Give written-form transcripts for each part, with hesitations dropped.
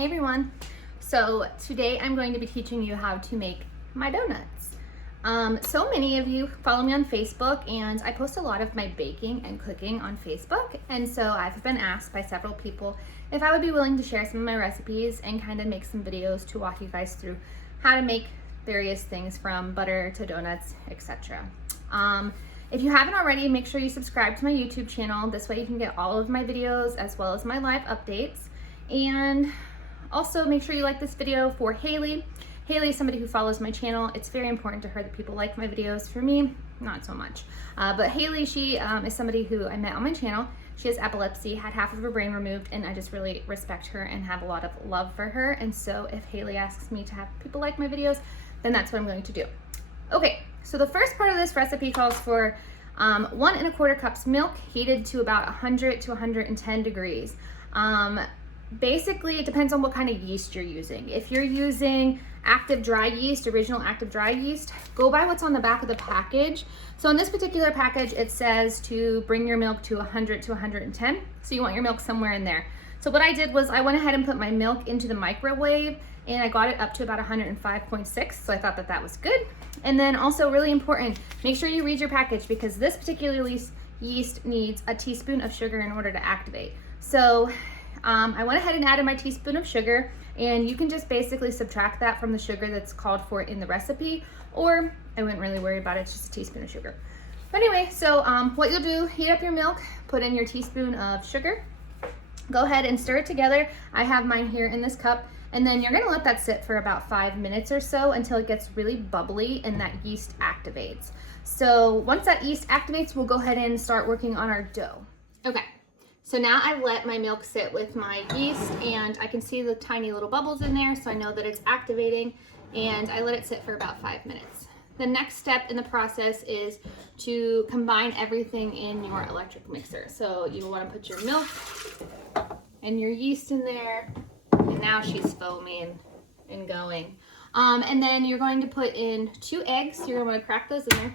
Hey everyone. So today I'm going to be teaching you how to make my donuts. So many of you follow me on Facebook, and I post a lot of my baking and cooking on Facebook, and so I've been asked by several people if I would be willing to share some of my recipes and kind of make some videos to walk you guys through how to make various things from butter to donuts, etc. If you haven't already, make sure you subscribe to my YouTube channel. This way you can get all of my videos as well as my live updates. And also make sure you like this video for Haley. Haley is somebody who follows my channel. It's very important to her that people like my videos. For me, not so much. But Haley, she is somebody who I met on my channel. She has epilepsy, had half of her brain removed, and I just really respect her and have a lot of love for her. And so if Haley asks me to have people like my videos, then that's what I'm going to do. Okay, so the first part of this recipe calls for 1 1/4 cups milk heated to about 100 to 110 degrees. Basically, it depends on what kind of yeast you're using. If you're using active dry yeast, original active dry yeast, go by what's on the back of the package. So in this particular package, it says to bring your milk to 100 to 110. So you want your milk somewhere in there. So what I did was I went ahead and put my milk into the microwave, and I got it up to about 105.6. So I thought that that was good. And then also really important, make sure you read your package, because this particular yeast needs a teaspoon of sugar in order to activate. So I went ahead and added my teaspoon of sugar, and you can just basically subtract that from the sugar that's called for in the recipe, or I wouldn't really worry about it, it's just a teaspoon of sugar. But anyway, so what you'll do, heat up your milk, put in your teaspoon of sugar, go ahead and stir it together. I have mine here in this cup, and then you're gonna let that sit for about 5 minutes or so until it gets really bubbly and that yeast activates. So once that yeast activates, we'll go ahead and start working on our dough. Okay. So now I've let my milk sit with my yeast, and I can see the tiny little bubbles in there, so I know that it's activating, and I let it sit for about 5 minutes. The next step in the process is to combine everything in your electric mixer. So you want to put your milk and your yeast in there, and now she's foaming and going. And then you're going to put in 2 eggs. You're going to crack those in there.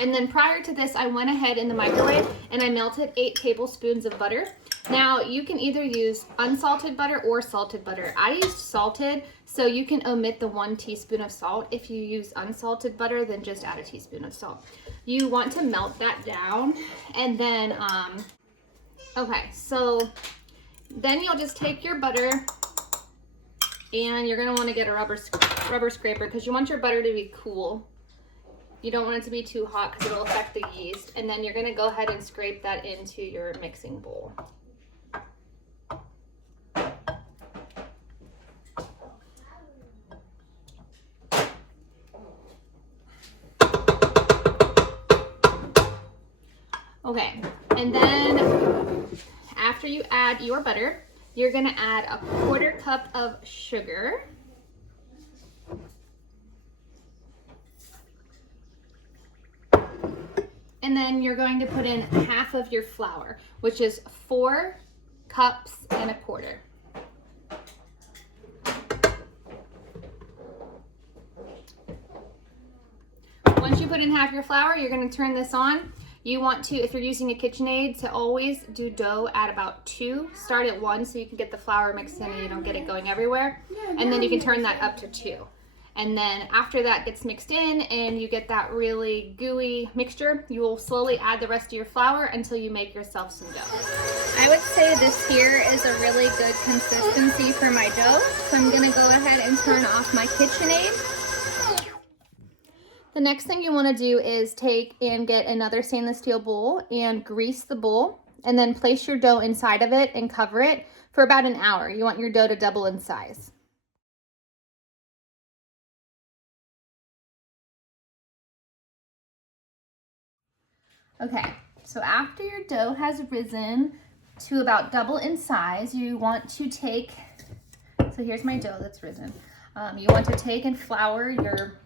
And then prior to this, I went ahead in the microwave and I melted 8 tablespoons of butter. Now you can either use unsalted butter or salted butter. I used salted, so you can omit the 1 teaspoon of salt. If you use unsalted butter, then just add a teaspoon of salt. You want to melt that down, and then, okay, so then you'll just take your butter, and you're gonna wanna get a rubber scraper, because you want your butter to be cool. You don't want it to be too hot because it'll affect the yeast. And then you're gonna go ahead and scrape that into your mixing bowl. Okay, and then after you add your butter, you're gonna add a 1/4 cup of sugar. And then you're going to put in half of your flour, which is 4 cups and 1/4. Once you put in half your flour, you're going to turn this on. You want to, if you're using a KitchenAid, to always do dough at about 2. Start at 1 so you can get the flour mixed in and you don't get it going everywhere. And then you can turn that up to 2. And then after that gets mixed in and you get that really gooey mixture, you will slowly add the rest of your flour until you make yourself some dough. I would say this here is a really good consistency for my dough. So I'm gonna go ahead and turn off my KitchenAid. The next thing you wanna do is take and get another stainless steel bowl and grease the bowl, and then place your dough inside of it and cover it for about an hour. You want your dough to double in size. Okay, so after your dough has risen to about double in size, you want to take, so here's my dough that's risen. You want to take and flour your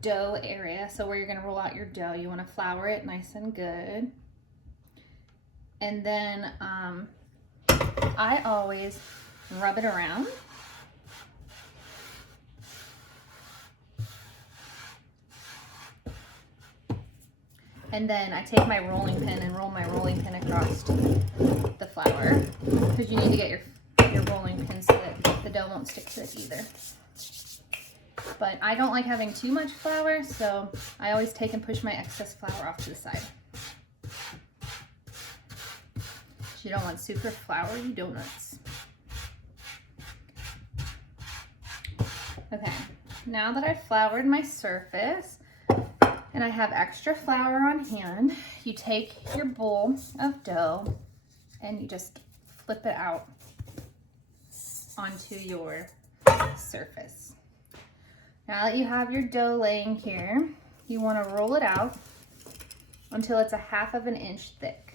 dough area. So where you're gonna roll out your dough, you wanna flour it nice and good. And then I always rub it around. And then I take my rolling pin and roll my rolling pin across the flour, because you need to get your rolling pin so that the dough won't stick to it either. But I don't like having too much flour, so I always take and push my excess flour off to the side. You don't want super floury donuts. Okay, now that I've floured my surface and I have extra flour on hand, you take your bowl of dough and you just flip it out onto your surface. Now that you have your dough laying here, you want to roll it out until it's 1/2 inch thick.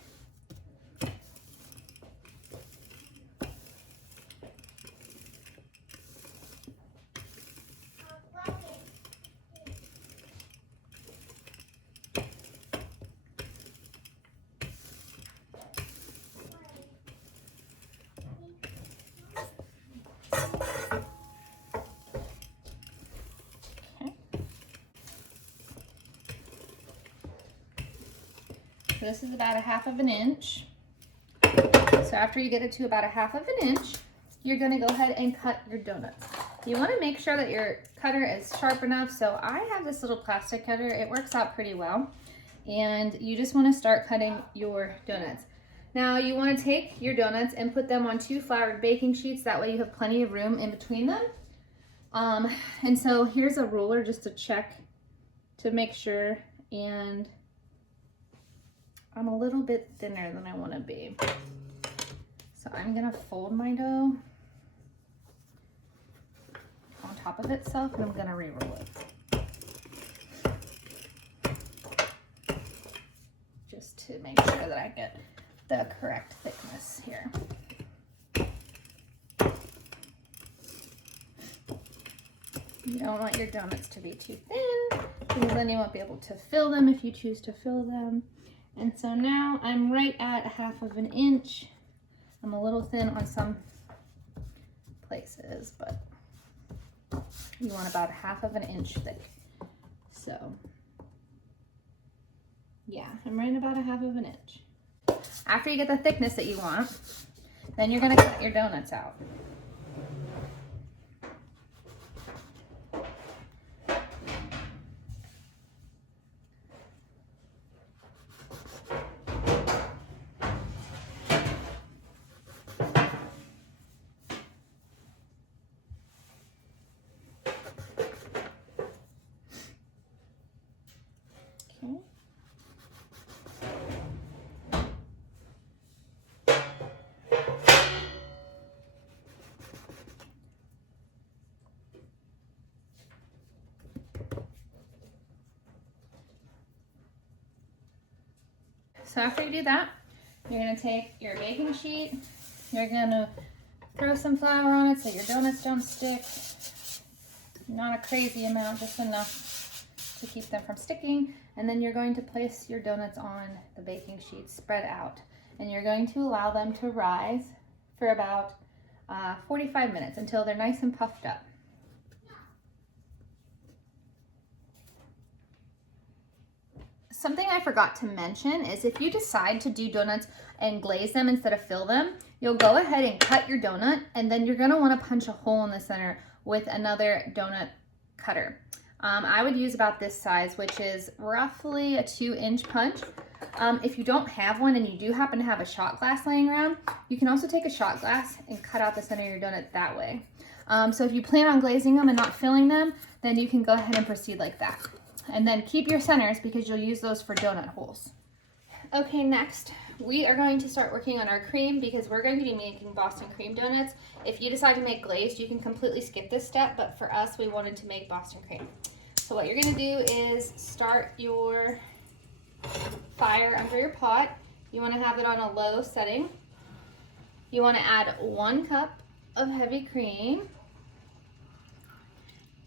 This is about 1/2 inch. So after you get it to about 1/2 inch, you're gonna go ahead and cut your donuts. You wanna make sure that your cutter is sharp enough. So I have this little plastic cutter. It works out pretty well. And you just wanna start cutting your donuts. Now you wanna take your donuts and put them on 2 floured baking sheets. That way you have plenty of room in between them. And so here's a ruler just to check to make sure. And I'm a little bit thinner than I want to be. So I'm going to fold my dough on top of itself and I'm going to re-roll it. Just to make sure that I get the correct thickness here. You don't want your donuts to be too thin because then you won't be able to fill them if you choose to fill them. And so now I'm right at 1/2 inch. I'm a little thin on some places, but you want about 1/2 inch thick. So yeah, I'm right about 1/2 inch. After you get the thickness that you want, then you're gonna cut your donuts out. So after you do that, you're gonna take your baking sheet, you're gonna throw some flour on it so your donuts don't stick. Not a crazy amount, just enough to keep them from sticking. And then you're going to place your donuts on the baking sheet spread out. And you're going to allow them to rise for about 45 minutes until they're nice and puffed up. Something I forgot to mention is if you decide to do donuts and glaze them instead of fill them, you'll go ahead and cut your donut and then you're gonna wanna punch a hole in the center with another donut cutter. I would use about this size, which is roughly a 2-inch punch. If you don't have one and you do happen to have a shot glass laying around, you can also take a shot glass and cut out the center of your donut that way. So if you plan on glazing them and not filling them, then you can go ahead and proceed like that. And then keep your centers because you'll use those for donut holes. Okay, next we are going to start working on our cream because we're going to be making Boston cream donuts. If you decide to make glazed, you can completely skip this step, but for us, we wanted to make Boston cream. So what you're gonna do is start your fire under your pot. You wanna have it on a low setting. You wanna add 1 cup of heavy cream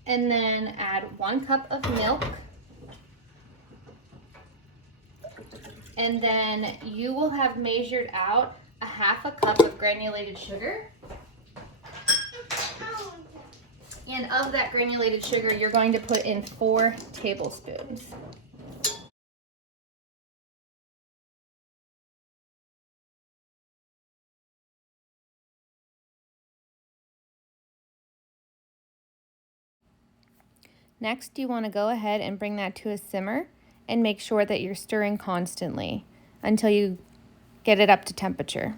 and then add 1 cup of milk. And then you will have measured out 1/2 cup of granulated sugar. And of that granulated sugar, you're going to put in 4 tablespoons. Next, you want to go ahead and bring that to a simmer and make sure that you're stirring constantly until you get it up to temperature.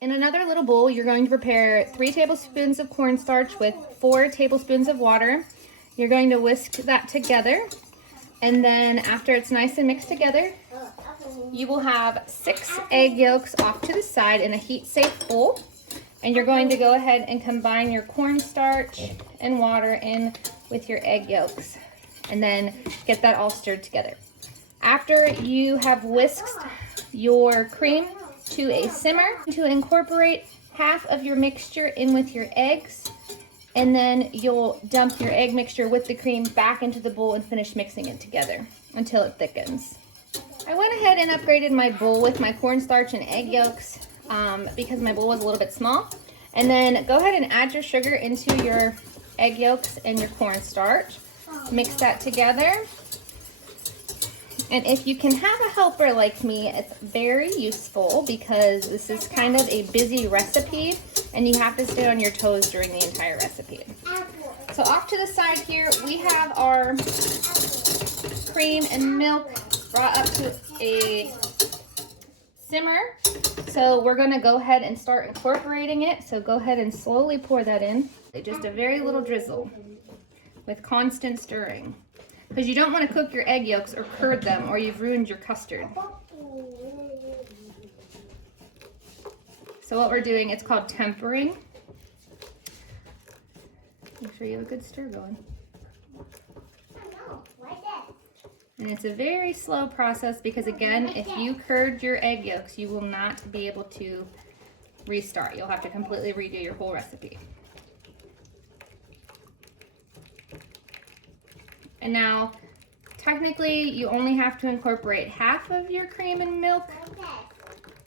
In another little bowl, you're going to prepare 3 tablespoons of cornstarch with 4 tablespoons of water. You're going to whisk that together, and then after it's nice and mixed together, you will have 6 egg yolks off to the side in a heat-safe bowl. And you're going to go ahead and combine your cornstarch and water in with your egg yolks, and then get that all stirred together. After you have whisked your cream to a simmer, to incorporate half of your mixture in with your eggs, and then you'll dump your egg mixture with the cream back into the bowl and finish mixing it together until it thickens. I went ahead and upgraded my bowl with my cornstarch and egg yolks because my bowl was a little bit small. And then go ahead and add your sugar into your egg yolks and your cornstarch. Mix that together. And if you can have a helper like me, it's very useful because this is kind of a busy recipe and you have to stay on your toes during the entire recipe. So off to the side here, we have our cream and milk brought up to a simmer. So we're going to go ahead and start incorporating it. So go ahead and slowly pour that in. Just a very little drizzle with constant stirring, because you don't want to cook your egg yolks or curd them or you've ruined your custard. So what we're doing, it's called tempering. Make sure you have a good stir going. And it's a very slow process because, again, if you curd your egg yolks, you will not be able to restart. You'll have to completely redo your whole recipe. And now, technically, you only have to incorporate half of your cream and milk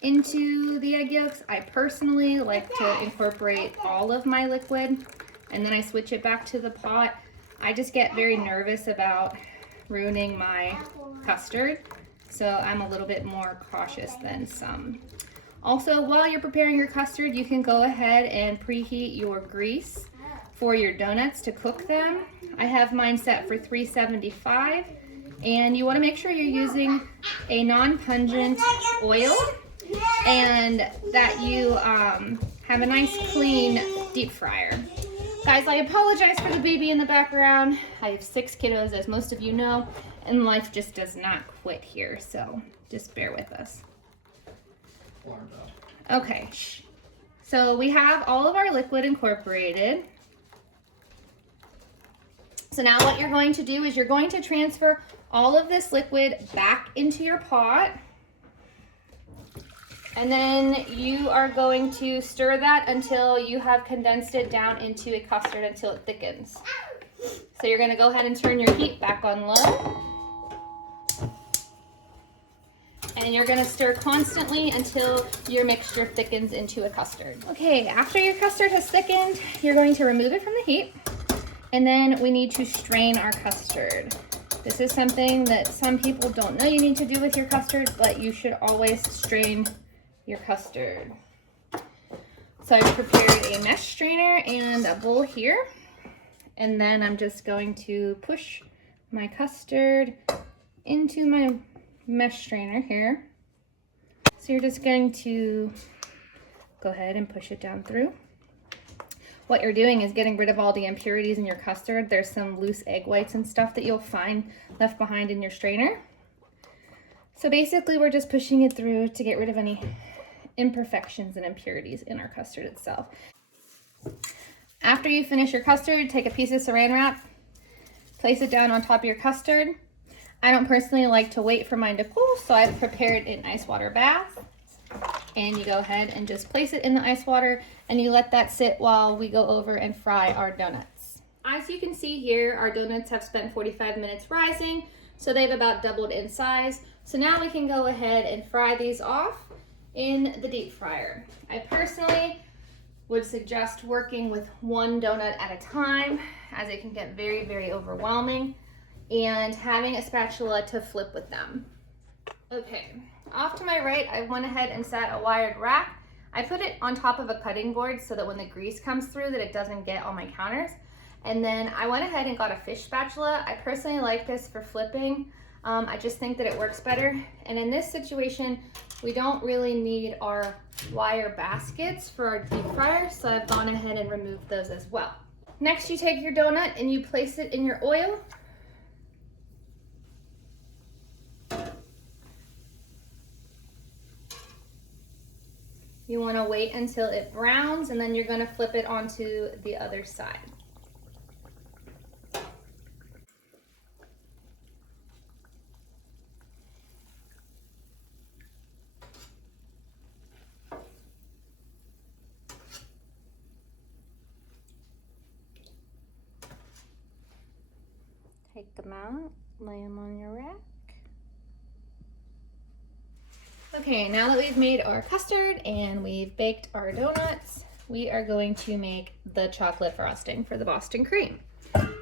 into the egg yolks. I personally like to incorporate all of my liquid, and then I switch it back to the pot. I just get very nervous about ruining my custard, so I'm a little bit more cautious than some. Also, while you're preparing your custard, you can go ahead and preheat your grease for your donuts to cook them. I have mine set for 375, and you want to make sure you're using a non-pungent oil and that you have a nice clean deep fryer. Guys, I apologize for the baby in the background. I have 6 kiddos, as most of you know, and life just does not quit here, so just bear with us. Okay, so we have all of our liquid incorporated. So now what you're going to do is you're going to transfer all of this liquid back into your pot. And then you are going to stir that until you have condensed it down into a custard until it thickens. So you're going to go ahead and turn your heat back on low. And you're going to stir constantly until your mixture thickens into a custard. Okay, after your custard has thickened, you're going to remove it from the heat. And then we need to strain our custard. This is something that some people don't know you need to do with your custard, but you should always strain your custard. So I've prepared a mesh strainer and a bowl here. And then I'm just going to push my custard into my mesh strainer here. So you're just going to go ahead and push it down through. What you're doing is getting rid of all the impurities in your custard. There's some loose egg whites and stuff that you'll find left behind in your strainer. So basically we're just pushing it through to get rid of any imperfections and impurities in our custard itself. After you finish your custard, take a piece of saran wrap, place it down on top of your custard. I don't personally like to wait for mine to cool, so I've prepared an ice water bath. And you go ahead and just place it in the ice water and you let that sit while we go over and fry our donuts. As you can see here, our donuts have spent 45 minutes rising, so they've about doubled in size. So now we can go ahead and fry these off in the deep fryer. I personally would suggest working with one donut at a time, as it can get very, very overwhelming, and having a spatula to flip with them. Okay, off to my right, I went ahead and set a wired rack. I put it on top of a cutting board so that when the grease comes through that it doesn't get on my counters. And then I went ahead and got a fish spatula. I personally like this for flipping. I just think that it works better. And in this situation, we don't really need our wire baskets for our deep fryer, so I've gone ahead and removed those as well. Next, you take your donut and you place it in your oil. You want to wait until it browns, and then you're going to flip it onto the other side. Take them out, lay them on your rack. Okay, now that we've made our custard and we've baked our donuts, we are going to make the chocolate frosting for the Boston cream.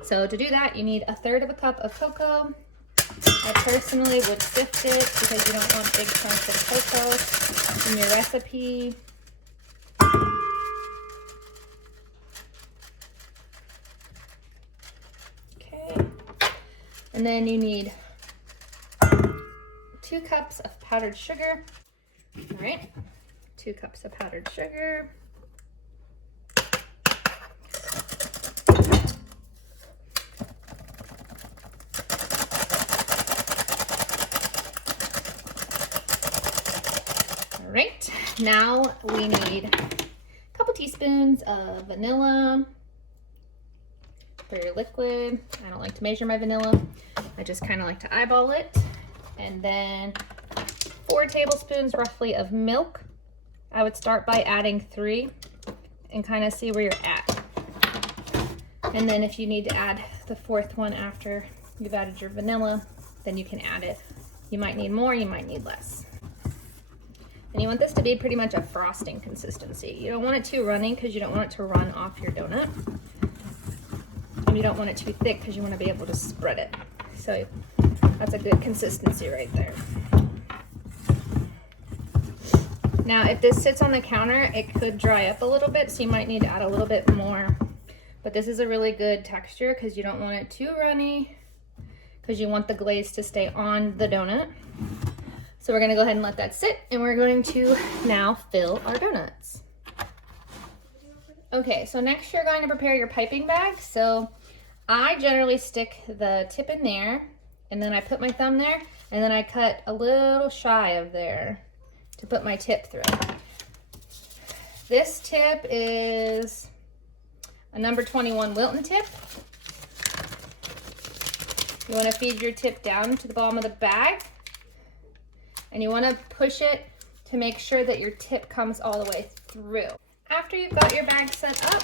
So to do that, you need 1/3 cup of cocoa. I personally would sift it because you don't want big chunks of cocoa in your recipe. Okay, and then you need 2 cups of powdered sugar. All right, 2 cups of powdered sugar. All right, now we need a couple teaspoons of vanilla for your liquid. I don't like to measure my vanilla. I just kind of like to eyeball it. And then 4 tablespoons roughly of milk. I would start by adding 3 and kind of see where you're at. And then if you need to add the 4th one after you've added your vanilla, then you can add it. You might need more, you might need less. And you want this to be pretty much a frosting consistency. You don't want it too runny because you don't want it to run off your donut. And you don't want it too thick because you want to be able to spread it. So that's a good consistency right there. Now, if this sits on the counter, it could dry up a little bit, so you might need to add a little bit more. But this is a really good texture because you don't want it too runny, because you want the glaze to stay on the donut. So we're gonna go ahead and let that sit, and we're going to now fill our donuts. Okay, so next you're going to prepare your piping bag. So I generally stick the tip in there, and then I put my thumb there, and then I cut a little shy of there to put my tip through. This tip is a number 21 Wilton tip. You want to feed your tip down to the bottom of the bag, and you want to push it to make sure that your tip comes all the way through. After you've got your bag set up,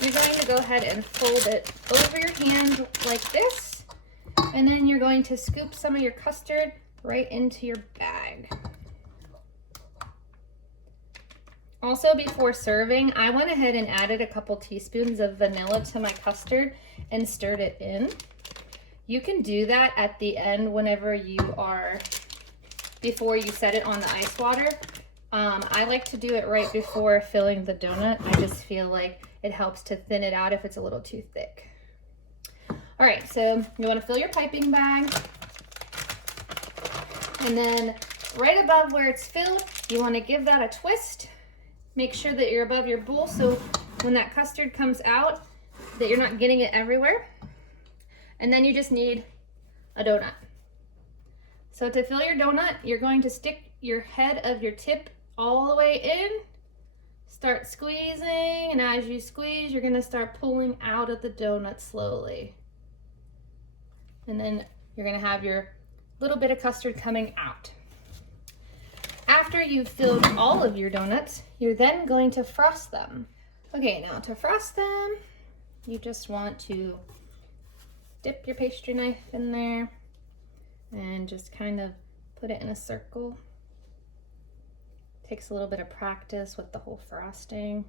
you're going to go ahead and fold it over your hand like this, and then you're going to scoop some of your custard right into your bag. Also, before serving, I went ahead and added a couple teaspoons of vanilla to my custard and stirred it in. You can do that at the end whenever before you set it on the ice water. I like to do it right before filling the donut. I just feel like it helps to thin it out if it's a little too thick. All right, so you want to fill your piping bag, and then right above where it's filled, you want to give that a twist. Make sure that you're above your bowl, so when that custard comes out, that you're not getting it everywhere. And then you just need a donut. So to fill your donut, you're going to stick your head of your tip all the way in, start squeezing, and as you squeeze, you're gonna start pulling out of the donut slowly. And then you're gonna have your little bit of custard coming out. After you've filled all of your donuts, you're then going to frost them. Okay, now to frost them, you just want to dip your pastry knife in there and just kind of put it in a circle. Takes a little bit of practice with the whole frosting,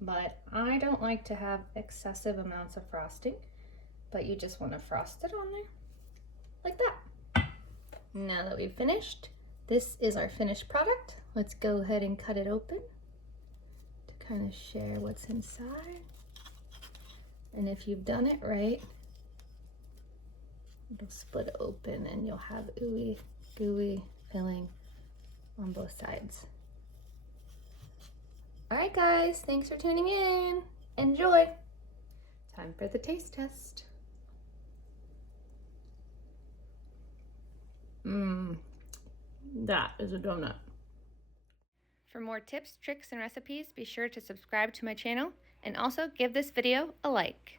but I don't like to have excessive amounts of frosting, but you just want to frost it on there like that. Now that we've finished, this is our finished product. Let's go ahead and cut it open to kind of share what's inside. And if you've done it right, it'll split open and you'll have ooey gooey filling on both sides. All right, guys, thanks for tuning in. Enjoy. Time for the taste test. That is a donut. For more tips, tricks, and recipes, be sure to subscribe to my channel and also give this video a like.